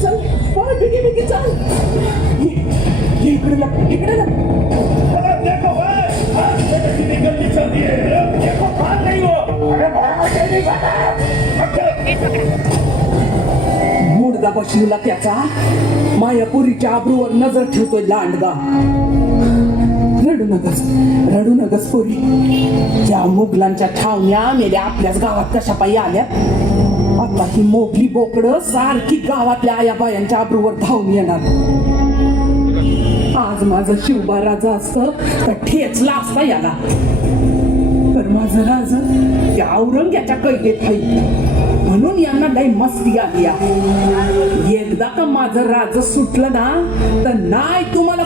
चल बिगी बिगी चल इकडे लग इकडे लग देखो गलती चल रही है देखो बात नहीं हो मुडदा बसलेला त्याचा मायापुरीच्या आबरूवर नजर ठेवतोय लांडगा. रडू नगस पोरी. या मुघलांच्या छावण्या मेल्या आपल्याच गावात कशा पायी आल्या. आता ही मोगली बोकडं सारखी गावातल्या आया बायांच्या आबरूवर धावून येणार. आज माझं शिवबा राजा असतं तर ठेचला असता याला. तर माझं राज त्या औरंग्याच्या कैदेत आहे म्हणून यांना लई मस्ती आली आहे. एकदा का माझं राज सुटलं ना तर नाही तुम्हाला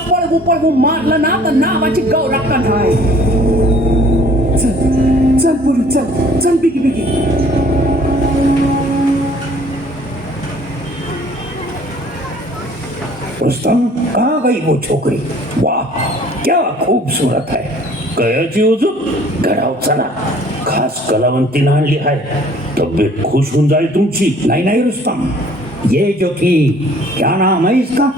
पळवू मारलं ना तर नावाची गौरक्का नाही. चल चल पुरी चल चल बिगी बिगी. रुस्तम कहाँ गई वो छोकरी? वाह क्या खूबसूरत है. कयाची उजूक घडाव चला खास कलावंतीनं आणली आहे. तब्येत खुश होऊन जाईल तुमची. नहीं रुस्तम, ये जो थी क्या नाम है इसका?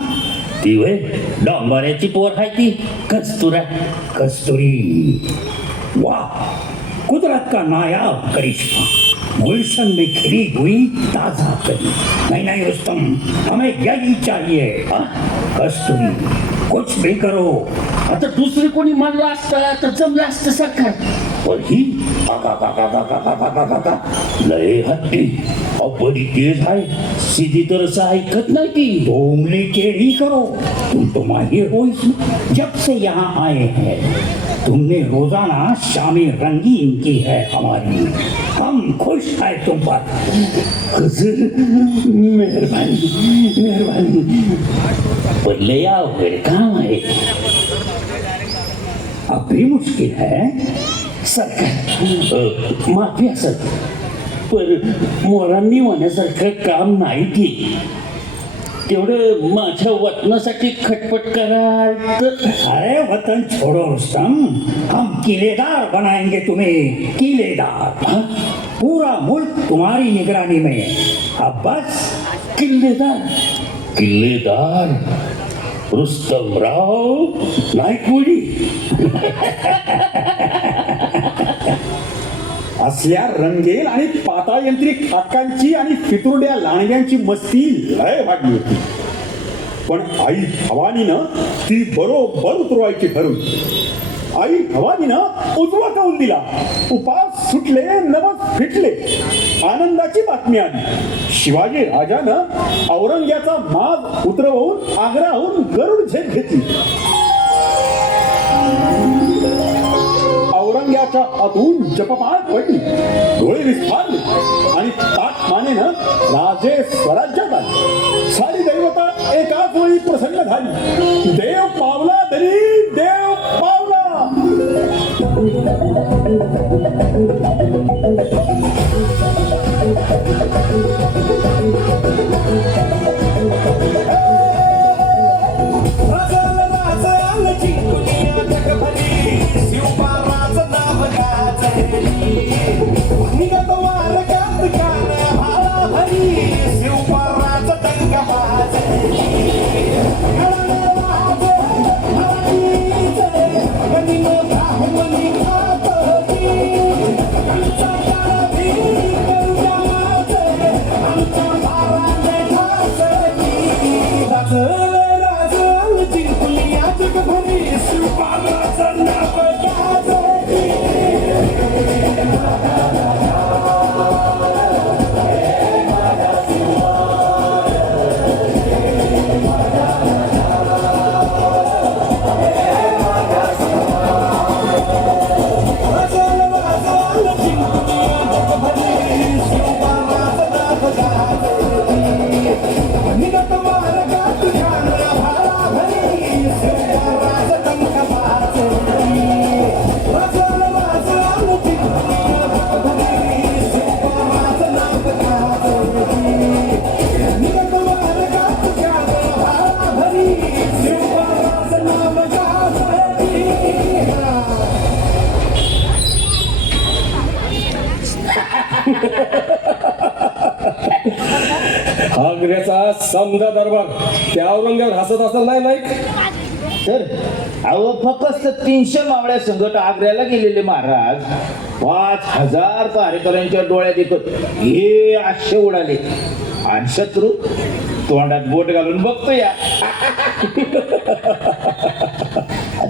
ती वय डांबाऱ्याची पोर आहे ती कस्तुरा. कस्तूरी. वाह, कुदरत का नायाब करिश्मा, गुलशन में खिली हुई ताजा कली. नहीं रुस्तम, हमें यही चाहिए. कस्तूरी, कुछ भी करो. आता दुसरी कोणी मानलं असतं तर जमलं असतं सरकार. पण ही लय हत्ती बड़ी तेज आहे. सीधी तरह से ऐकत नाही ती. तो उंगली टेढ़ी करो. तुम तो माहिर हो इसमें. जब से यहाँ आए हैं तुमने रोजाना शामें रंगीन की है हमारी. हम खुश है तुम पर. मेहरबानी मेहरबानी. पण लय अवघड काम आहे. अब भी मुश्किल है. सरकार माफी असत पण मोरांनी होण्यासारखं काम नाही की. तेवढं माझ्या वतनासाठी खटपट कराल तर. अरे वतन छोड़ो रुस्तम, हम किलेदार बनाएंगे तुम्हें. किलेदार. हाँ? पूरा मुल्क तुम्हारी निगरानी में. अब बस. किल्लेदार किल्लेदार रुस्तमराव नायकवडी. असल्या रंगेल आणि पातायंत्रिक हाकांची आणि फितुरड्या लांडग्यांची मस्ती लय वाढली होती. पण आई भवानीनं ती बरोबर उतरवायची ठरवली. आई भवानीनं उजवा कौल दिला. उपास सुटले नवस फिटले. आनंदाची बातमी आली. शिवाजी राजानं औरंग्याचा माज उतरवून आग्र्याहून गरुड झेप घेतली. औरंग्याच्या आतून जपमाळ पडली. डोळे विस्फारले आणि ताट मानेनं राजे स्वराज्यात आले. सारी दैवता एकाच वेळी प्रसन्न झाली. देव पावला तरी देव पावला. आग्र्याचा समजा दरबार त्या औरंगाबाद हसत असेल नाही तर अहो फक्त 300 मावळ्या संगत आग्र्याला गेलेले महाराज 5000 पहारेकऱ्यांच्या डोळ्यात एकत हे आशे उडाले आणि शत्रू तोंडात बोट घालून बघतो या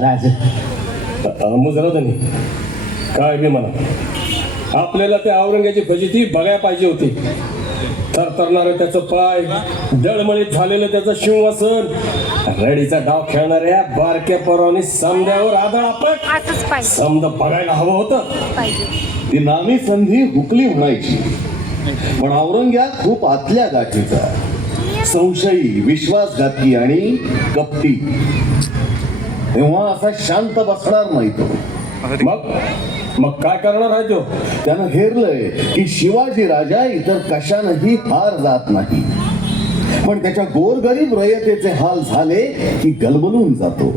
राज मुजरादानी काय बी म्हणा आपल्याला त्या औरंगाची फजिती बघायला पाहिजे होती. थरथरणारं त्याचं पाय, दळमळीत झालेलं त्याचं सिंहासन, रडीचा डाव खेळणाऱ्या बारक्या पोरांनी समद्यावर आदळ आपण समद बघायला हवं होतं. ती नामी संधी हुकली म्हणायची, पण औरंग्या खूप आतल्या गाठीचा, संशयी, विश्वासघाती आणि कपटी. तेव्हा असा शांत बसणार नाही तो. मग काय करणार आहे तो? त्यानं हेरलंय की शिवाजी राजा इतर कशानंही हार जात नाही, पण त्याच्या गोरगरीब रयतेचे हाल झाले की गलबलून जातो.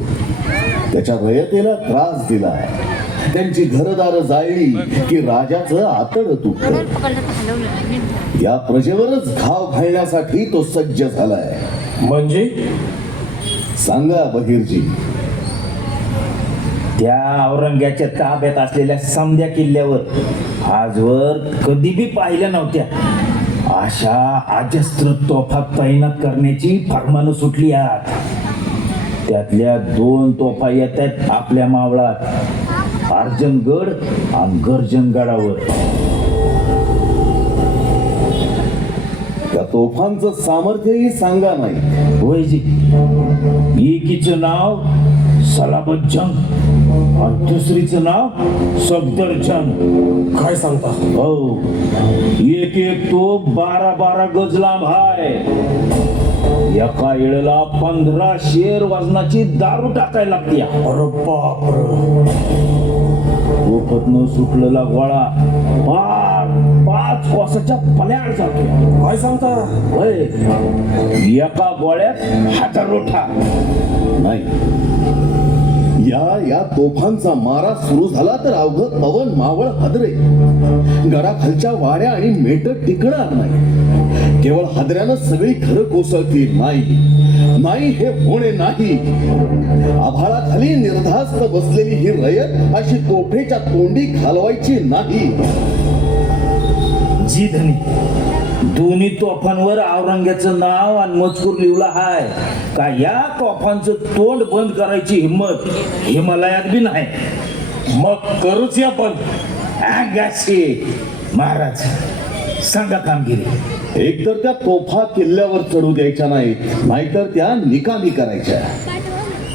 त्याच्या रयतेला त्रास दिला, त्यांची घरदार जाळली की राजाचं आतड तुटलं. या प्रजेवरच घाव घालण्यासाठी तो सज्ज झालाय. म्हणजे सांगा बहिर्जी. त्या औरंग्याच्या ताब्यात असलेल्या समद्या किल्ल्यावर आजवर कधी बी पाहिल्या नव्हत्या अशा अजस्त्र तोफा तैनात करण्याची फरमानं सुटली आहेत. त्यातल्या 2 तोफा येतात आपल्या मावळात, अर्जनगड आणि गर्जनगडावर. त्या तोफांचं सामर्थ्यही सांगा नाही. वैजी एकीचं नाव सलाबतजंग आणि दुसरीचं नाव सफदरजंग. काय सांगता? हो, एक तो 12 गज लांब हाय. एका वेळेला 15 शेर वजनाची दारू टाकायला लागते. अरे बापरे. न सुटलेला गोळा 5 कोसाच्या पल्याड जातो. काय सांगता? होय, एका गोळ्यात हजारो ठार. नाही, या तोफांचा मारा सुरू झाला तर अवघ पवन मावळ हादरे. गडाखालच्या वाड्या आणि मेट टिकणार नाही. केवळ हादऱ्यानं सगळी घरं कोसळतील. नाही, हे होणे नाही. आभाळाखाली निर्धास्त बसलेली ही रयत अशी तोफेच्या तोंडी घालवायची नाही. जी धनी, दोन्ही तोफांवर औरंग्याचं नाव आणि मजकूर लिहिला हाय का या तोफांचं तोंड बंद करायची हिम्मत हिमालयात बी नाही. मग करूच या पण. महाराज सांगा कामगिरी. एकतर त्या तोफा किल्ल्यावर चढू द्यायच्या नाहीत, नाहीतर त्या निकामी करायच्या.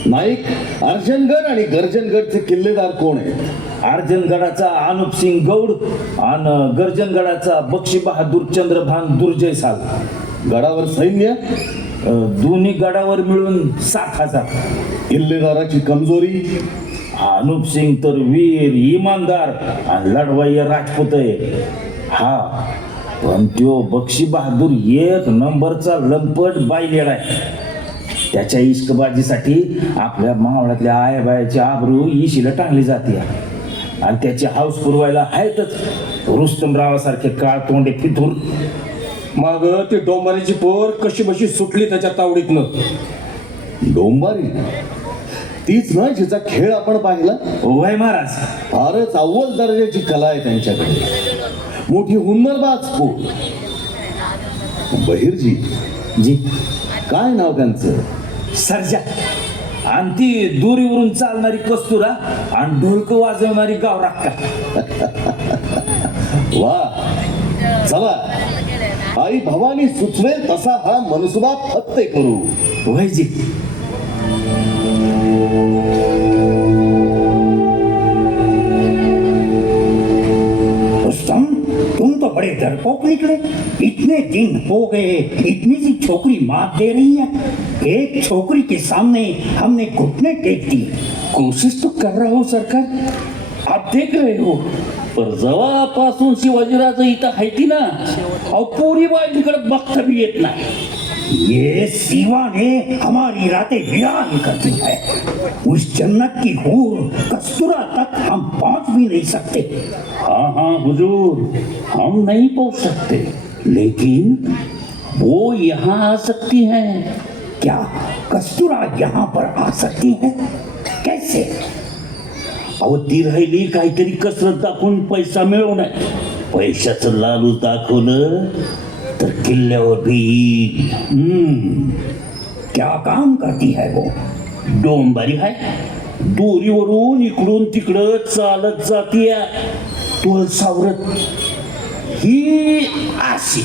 नाईक, अर्जनगड आणि गर्जनगडचे किल्लेदार कोण आहेत? अर्जनगडाचा अनुपसिंग गौड आणि गर्जनगडाचा बक्षी बहादूर चंद्रभान दुर्जयसाल. गडावर सैन्य? दोन्ही गडावर मिळून 7,000. किल्लेदाराची कमजोरी? अनुपसिंग तर वीर, इमानदार आणि लढवाई राजपूत आहे. हा, पण त्यो बक्षी बहादूर 1 नंबरचा लंपट बाईलेड आहे. त्याच्या इश्कबाजीसाठी आपल्या मावळातल्या आयाबायाची आबरू इशीला टांगली जाते आणि त्याची हाऊस पुरवायला आहेतच रुस्तमरावासारखे काळ तोंडे फितूर. मग ती डोंबारीची पोर कशी बशी सुटली त्याच्या तावडीतनं. डोंबारी तीच ना जिचा खेळ आपण पाहिला? वय महाराज, फारच अव्वल दर्जाची कला आहे त्यांच्याकडे. मोठी हुन्नरबाज पोर. बहिर्जी जी, काय नाव त्यांचं? सर्जा. आणि ती दोरीवरून चालणारी कस्तुरा आणि ढोलक वाजवणारी गावराक्का. वा, चला आई भवानी सुचवेल तसा हा मनसुबा फत्ते करू. वैजी, रुस्तम, तुम तो बड़े डरपोक निकले. इतने दिन हो गए, इतनी सी छोकरी मात दे रही है. एक छोकरी के सामने हमने घुटने टेक दिए. कोशिश तो कर रहा हूं सरकार, आप देख रहे हो. पर जवापासून शिवाजीराजे इथं हायती ना, अहो पोरी बाईकडे बघता भी येत नाही. ये सीवा ने हमारी रातें वीरान कर दी है. उस जन्नत की हूर कस्तूरा तक हम पहुंच भी नहीं सकते. हाँ हुजूर, हम नहीं पहुंच सकते, लेकिन वो यहाँ आ सकती हैं। क्या कस्तुरा यहाँ पर आ सकती है? कैसे? अहो ती राहिली काहीतरी कसरत दाखवून पैसा मिळवणार. पैशाचं लालूच दाखवलं तर किल्ल्यावर भी येईल. क्या काम करती है वो? डोंबारी आहे. दोरीवरून इकडून तिकडं चालत जातीया तोल सावरत. ही अशी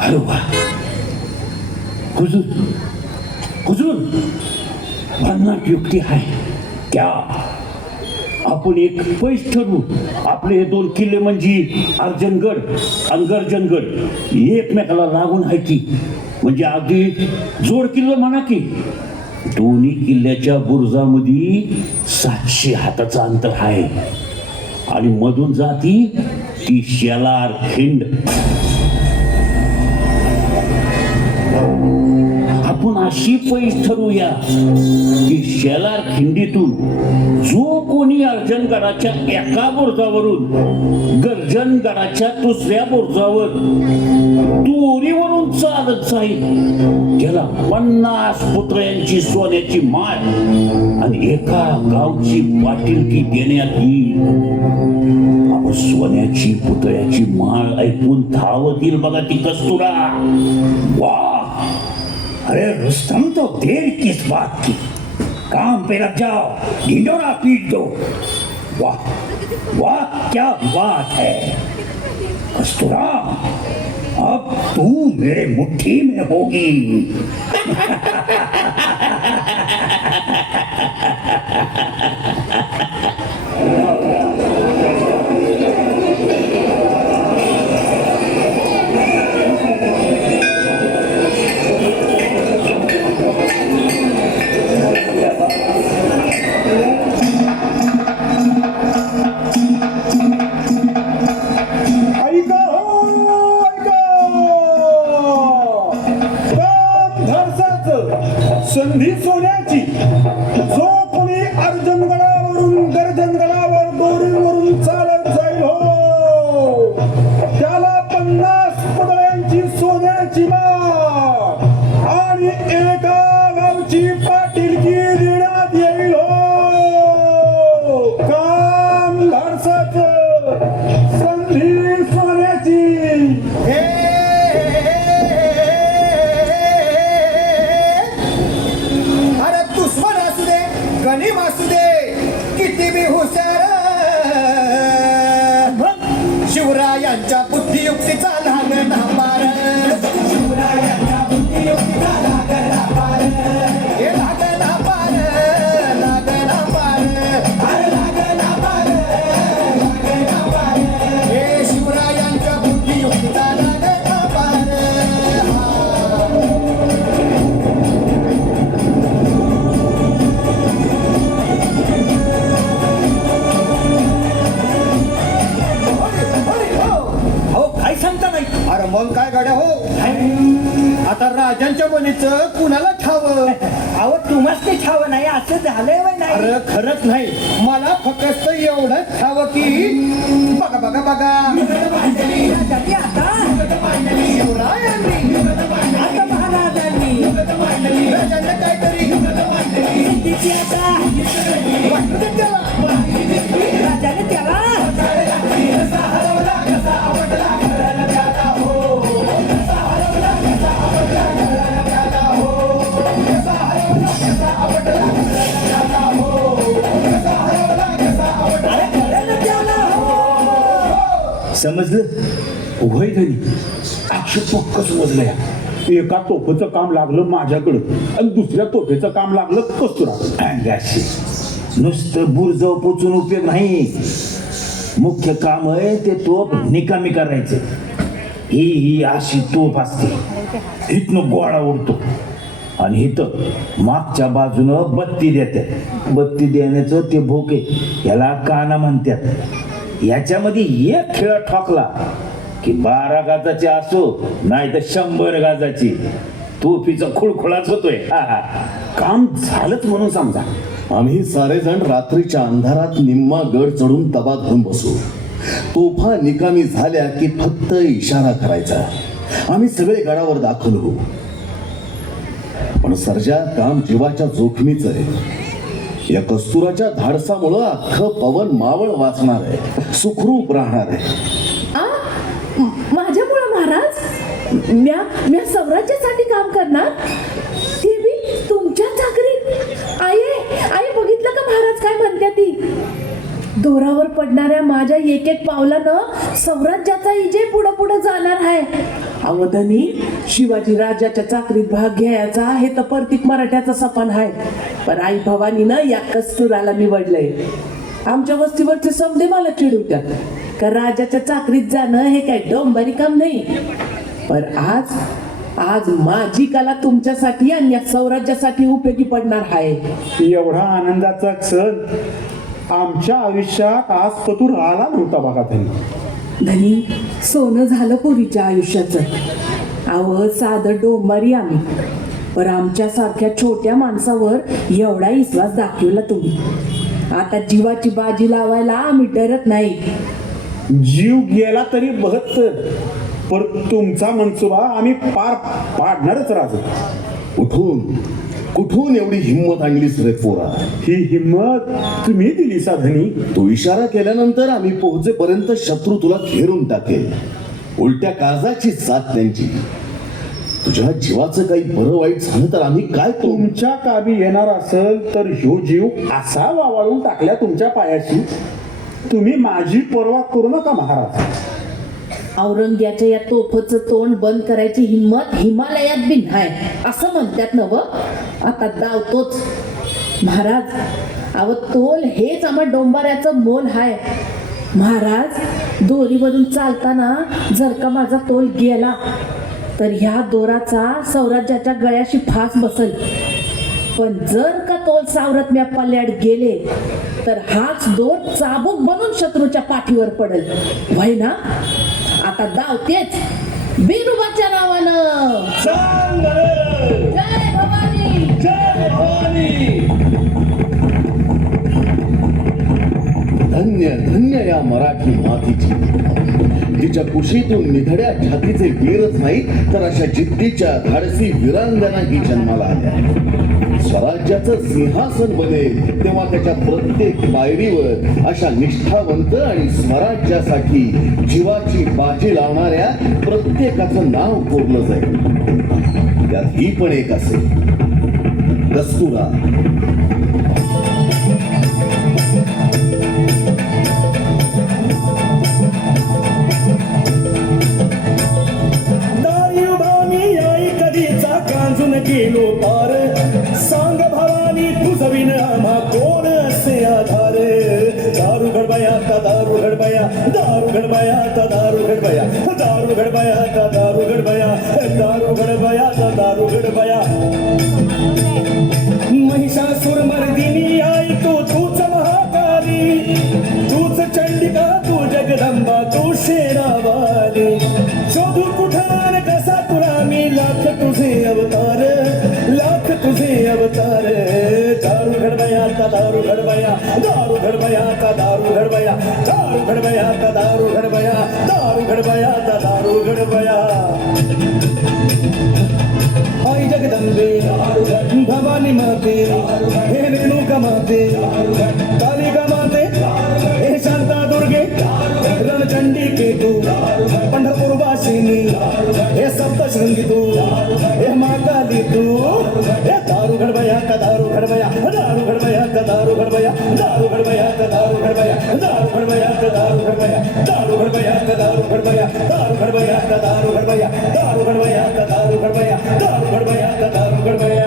अरे वा हुजूर हुजूर भन्नाट युक्ती आहे. क्या? आपण एक पैस ठरवू. आपले हे 2 किल्ले म्हणजे अर्जनगड आणि गर्जनगड एकमेकाला लागून आहे की, म्हणजे अगदी जोड किल्ला म्हणा की. दोन्ही किल्ल्याच्या बुरुजामध्ये 700 हाताचं अंतर आहे आणि मधून जाती ती शेलार खिंड. आपण अशी पैस ठरवूया की शेलार खिंडीतून जो कोणी अर्जनगडाच्या एका बुरुजावरून गर्जनगडाच्या दुसऱ्या बुरुजावर दोरीवरून चालत जाईल त्याला 50 पुतळ्यांची सोन्याची माळ आणि एका गावची पाटीलकी देण्यात येईल. अहो सोन्याची पुतळ्याची माळ ऐकून धावत येईल बघा ती कस्तुरा. वाह! अरे रुस्तम, तो देर किस बात की? काम पे लग जाओ, ढिंडोरा पीट दो. वाह वाह, क्या बात है कस्तूरा, अब तू मेरे मुट्ठी में होगी. ऐका हो, ऐका. काम धाडसाचं, संधी सोन्याची. जो कोणी अर्जनगडावरून गर्जनगडावर दोरीवरून चालत जाईल हो, त्याला 50 पुतळ्यांची सोन्याची माळ आणि एका गावची पाटीलकी देण्यात येईल हो. काम धाडसाचं, संधी सोन्याची. अरे दुश्मन असू दे, गनीम असू दे, किती बी हुशार, शिवरायांच्या बुद्धियुक्तीचा लागणा पार. शिवरायांच्या बुद्धियुक्तीचा लागणा पार. हे लागणा पार, लागणा पार. अरे लागणा पार, लागणा पार. हे शिवरायांच्या बुद्धियुक्तीचा लागणा पार. अहो काय सांगता नाही? अरे मग काय गाड्या हो, आता राजांच्या बनीचं कुणाला ठावं? अहो तुम्हाला ते ठाव नाही, असं झालंय वय नाही. अरे खरंच नाही, मला फक्त एवढंच ठावं की बघा बघा बघा राजांनी आता शिवरायांनी आता महाराजांनी राजांना काहीतरी सिद्धीची आता वाटलं ते त्याला. राजाने त्याला समजलं? होय धनी, अक्षर पक्क समजलंय. एका तोफेचं काम लागलं माझ्याकडं आणि दुसऱ्या तोफेचं काम लागलं कस्तुरा. अंगाशी नुसतं बुरज पोचून उपयोग नाही. मुख्य काम आहे ते तोफ निकामी करायचे. ही अशी तोफ असते, इथनं गोळा उडतो आणि इथं मागच्या बाजूनं बत्ती देतात. बत्ती देण्याचं ते भोके याला काना म्हणतात. याच्यामध्ये एक खेळ ठोकला की 12 गाजाची असो नाही तर 100 गाजाची तोफीचा खुळखुळाच होतोय. काम झालंच म्हणून समजा. आम्ही सारेजण रात्रीच्या अंधारात निम्मा गड चढून तबा धरून बसू. तोफा निकामी झाल्या की फक्त इशारा करायचा, आम्ही सगळे गडावर दाखल होऊ. पण सर्जा, काम जीवाच्या जोखमीचं आहे. या कस्तुराच्या धाडसामुळं अख्खं पवन मावळ वाचणार आहे, सुखरूप राहणार आहे. माझ्यामुळं महाराज? म्या स्वराज्यासाठी काम करणार, ते बी तुमच्या चाकरीत? आई बघितलं का महाराज काय म्हणत्या ती? दोरावर पडणाऱ्या माझ्या एक एक पावलानं स्वराज्याचा इजे पुढं पुढं जाणार आहे. अवधनी, शिवाजी राजाच्या चाकरीत भाग घ्यायचा हे तर प्रत्येक मराठ्याचं सपन आहे. पण आई भवानीनं या कस्तुराला निवडलंय. आमच्या वस्तीवरचे समजे मला चिडवत्यात का राजाच्या चाकरीत जाणं हे काय डोंबारी काम नाही. पण आज माझी कला तुमच्यासाठी आणि या स्वराज्यासाठी उपयोगी पडणार आहे. एवढा आनंदाचा क्षण आमच्या आयुष्यात आजपतूर आला नव्हता बघा त्यांनी. धनी, सोनं झालं पुरीच्या आयुष्याचं. साधं डोंबारी आम्ही, पण आमच्यासारख्या छोट्या माणसावर एवढा विश्वास दाखवला तुम्ही. आता जीवाची बाजी लावायला आम्ही डरत नाही. जीव गेला तरी 72, पण तुमचा मनसुबा आम्ही पार पाडणारच राजा. कुठून एवढी हिंमत आणलीस रे पोरा? ही हिंमत तुम्ही दिली साधनी. तू इशारा केल्यानंतर आम्ही पोहोचेपर्यंत शत्रू तुला घेरून टाकेल. उलट्या काळजाची साथ त्यांची. तुझ्या जीवाचं काही बरं वाईट झालं तर आम्ही काय करू? तुमच्या काबी येणार असेल तर ह्यो जीव असा वावळून टाकल्या तुमच्या पायाशी. तुम्ही माझी पर्वा करू नका महाराज. औरंग्याच्या या तोफचं तोंड बंद करायची हिंमत हिमालयात बी नाही असं म्हणतात नव. आता दावतोच महाराज. तोल हेच आम्हा डोंबाऱ्याचं मोल हाय महाराज. दोरीवरून चालताना जर का माझा तोल गेला तर ह्या दोराचा स्वराज्याच्या गळ्याशी फास बसल. पण जर का तोल सावरत म्या पल्ल्याड गेले तर हाच दोर चाबूक बनून शत्रूच्या पाठीवर पडल. व्हय ना? आता दावतेच बिरुबाच्या नावानं. जय भवानी, जय भवानी. धन्य धन्य या मराठी मातीची, तिच्या कुशीतून निधड्या छातीचे वीरच नाही तर अशा जिद्दीच्या धाडसी वीरांगनाही जन्माला आल्या. स्वराज्याचं सिंहासन बनेल तेव्हा त्याच्या प्रत्येक पायरीवर अशा निष्ठावंत आणि स्वराज्यासाठी जीवाची बाजी लावणाऱ्या प्रत्येकाचं नाव कोरलं जाईल. त्यात ही पण एक असेल, कस्तुरा. गेलो पार, सांग भवानी तुझविन आम्हा कोण असे आधार. दारू घडबया का दारू घडबया, दारू घडबया का दारू घडबया, दारू घडबया का दारू घडबया, दारू घडबया का दारू घडबया. महिषासुर मर्दिनी आई तूच महाकाली, तूच चंडिका, तू जगदंबा, तू शेरावाली. शोधू कुठान कसा तुला मी, लाख तुझे अवतार, लाख तुझे अवतार. दारू घडबया का दारू घडबया, दारू घडबया का दारू घडबया, दारू घडबया का दारू घडबया, दारू घडबया का दारू घडबया. आई जगदंबे भवानी माते, हे रेणुका माते, कालिका माते, हे शांता दुर्गे, रणचंडिके तू, पंढरपूर वासिनी, हे सप्तशृंगी तू, हे महाकाली तू. हे दारू घडबया का दारू घडबया, दारू घडबया का दारू घडबया, दारू घडबया का दारू घडबया, दारू घडबया का दारू घडबया, दारू घडबया का दारू घडबया, दारू घडबया का दारू घडबया, दारू घडबया का दारू घडबया, दारू घडबया का दारू घडबया.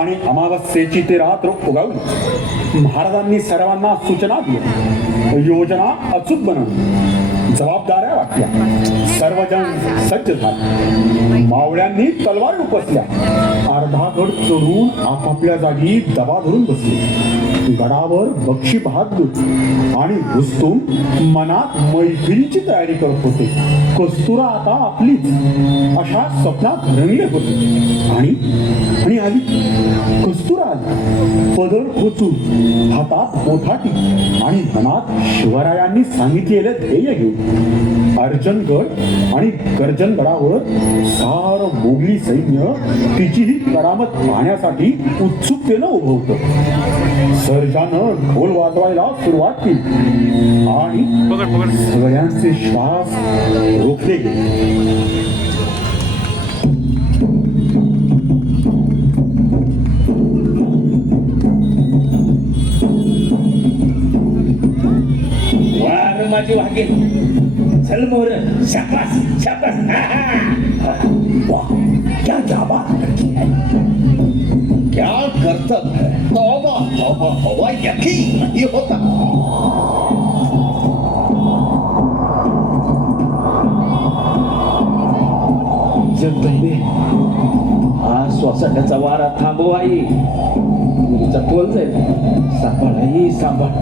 आणि अमावस्येची ते रात्र उगावली. महाराजांनी सर्वांना सूचना दिल्या, योजना अचूक बनवली. जबाबदाऱ्या वाटल्या. सर्वजण सज्ज झाले. मावळ्यांनी तलवारी उपसल्या. अर्धा गड चढून आपापल्या जागी दबा धरून बसले. गडावर बक्षी बहादूर आणि रुस्तुम मनात मैफिलीची तयारी करत होते. कस्तुरा आता आपलीच अशा स्वप्नात रंगले होते. आणि आली कस्तुरा आली, पदर खोचून, हातात बोथाटी आणि मनात शिवरायांनी सांगितलेले ध्येय घेऊन. अर्जनगड आणि गर्जनगडावर सार मोगली सैन्य तिची ही करामत पाहण्यासाठी उत्सुकतेनं उभं होतं. सर्जानं ढोल वाजवायला सुरुवात केली आणि सगळ्यांचे श्वास रोखले गेले. वार माझी वागे, चल मोर, शाबास शाबास. वाह, क्या जाबाज लड़की है, क्या करतब है. तौबा तौबा तौबा, यकीन नहीं होता. जगदंबे, हा श्वासाच्या वारा थांबव आई. मुलीचा तोल जाईल. सांभाळ आई, सांभाळ.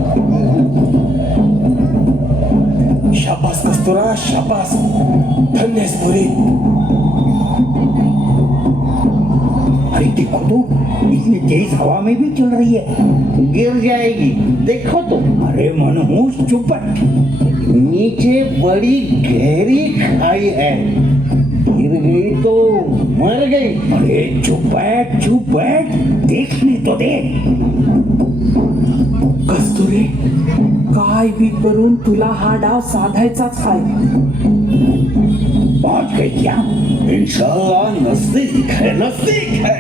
शाबास कस्तुरा, शाबास. धन्यस मुरी. अरे देखो तो, इतनी तेज हवा में भी चल रही है. गिर जाएगी, देखो तो. अरे मनहूस चुपट, नीचे बड़ी गहरी खाई है, गिर गई तो मर गई. अरे चुपट चुपट, देखने तो दे. कस्तुरे, काय बी करून तुला हा डाव साधायचाच आहे. पहुंच गई क्या? इंशाल्लाह नजदीक है, नजदीक है.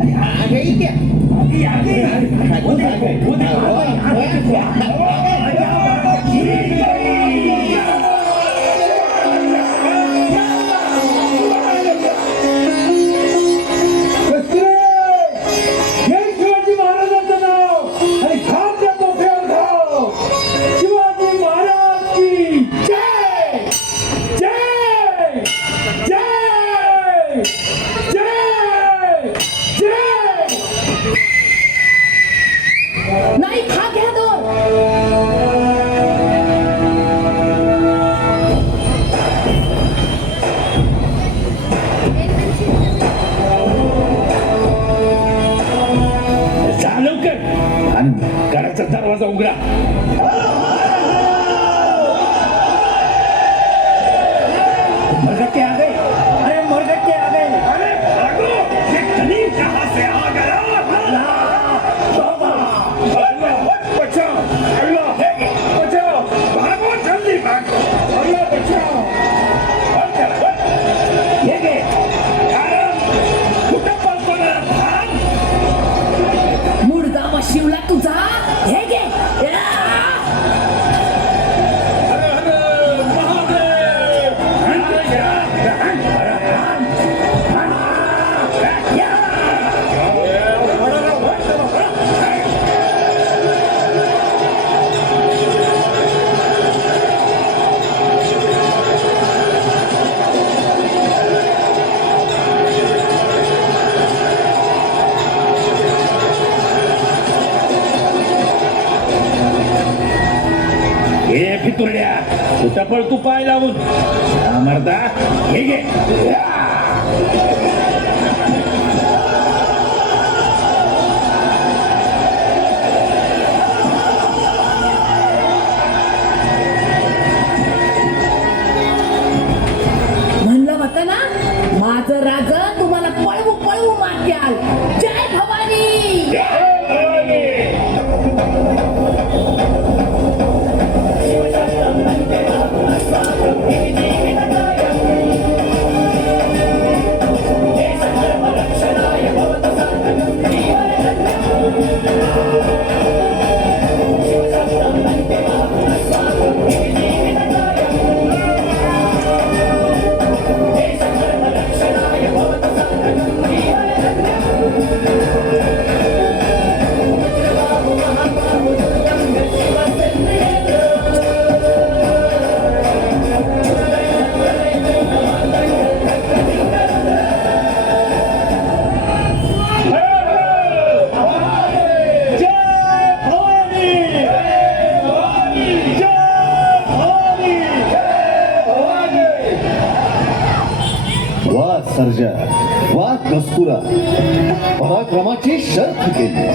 अरे आ गई क्या? आ शिवाजी महाराजांचं नाव आणि खाम त्या डोक्यावर घाव. शिवाजी महाराज की जय जय जय जय जय. नाही, खा घ्या दोन. जा लवकर आणि घराचा दरवाजा उघडा. मरगट्टे आ गए. अरे मरगट्टे आ गए. अरे भागो, ये कलीम कहां से आ गया? बचाओ, अल्लाह बचाओ, भागो जल्दी भागो, अल्लाह बचाओ. ये गए. कुठं पळतो ना? भाग. मुडदा शिवला तुझा. हे घे. हे फितुरड्या, कुठं पळ तू पाय लावून. मरता हे घे. म्हणलं होतं ना, माझं राज तुम्हाला पळवू पळवू मागेल. जय भवानी. सर्जा वा कस्तुरा पराक्रमाची शर्थ केली.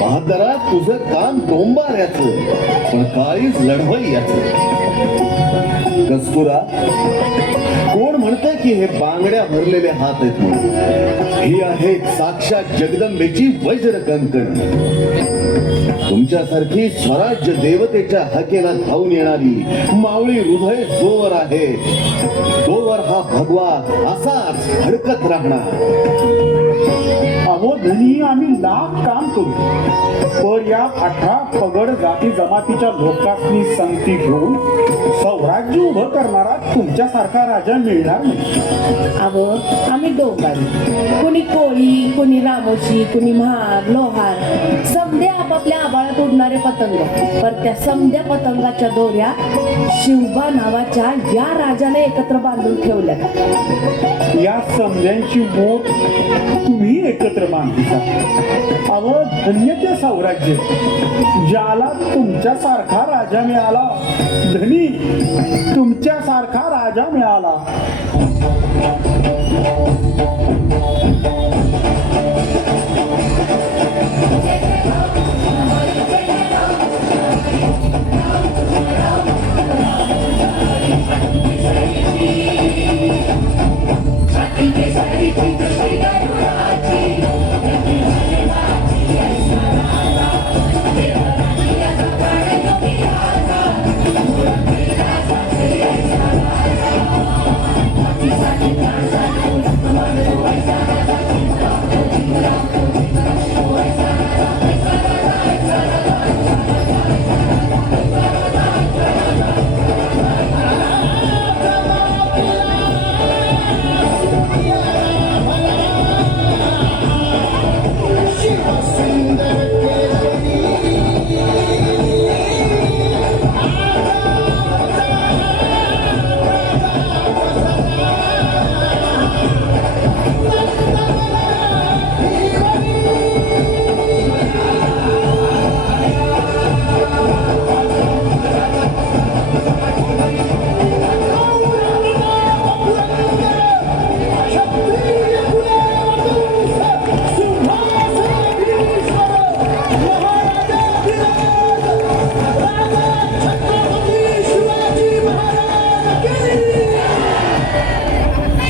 बहादरा तुझं काम डोंबाऱ्याचं पण काळीच लढवय्याचं. कस्तुरा कोण म्हणतंय की हे बांगड्या भरलेले हात आहेत म्हणून? ही आहे साक्षात जगदंबेची वज्र कंकण. तुमच्यासारखी स्वराज्य देवतेच्या हाकेला धावून येणारी मावळी हृदय जोवर आहे तोवर हा भगवा असाच हडकत राहणार. अहो धनी आम्ही लाख काम करू पण या 18 पगड जाती जमातीच्या लोकांनी संगती घेऊन स्वराज्य उभं करणारा तुमच्यासारखा राजा मिळणार नाही. अहो आम्ही डोंगारी, कोणी कोळी, कोणी रामोशी, कोणी महार, लोहार, समदे आपापल्या आबाळात उडणारे पतंग. पर त्या समद्या पतंगाच्या दोऱ्या शिवबा नावाच्या या राजाने एकत्र बांधून ठेवल्या. या समजांची मोठ तुम्ही एकत्र बांधता. अहो धन्य ते स्वराज्य ज्याला तुमच्यासारखा राजा मिळाला. धनी तुमच्यासारखा राजा मिळाला.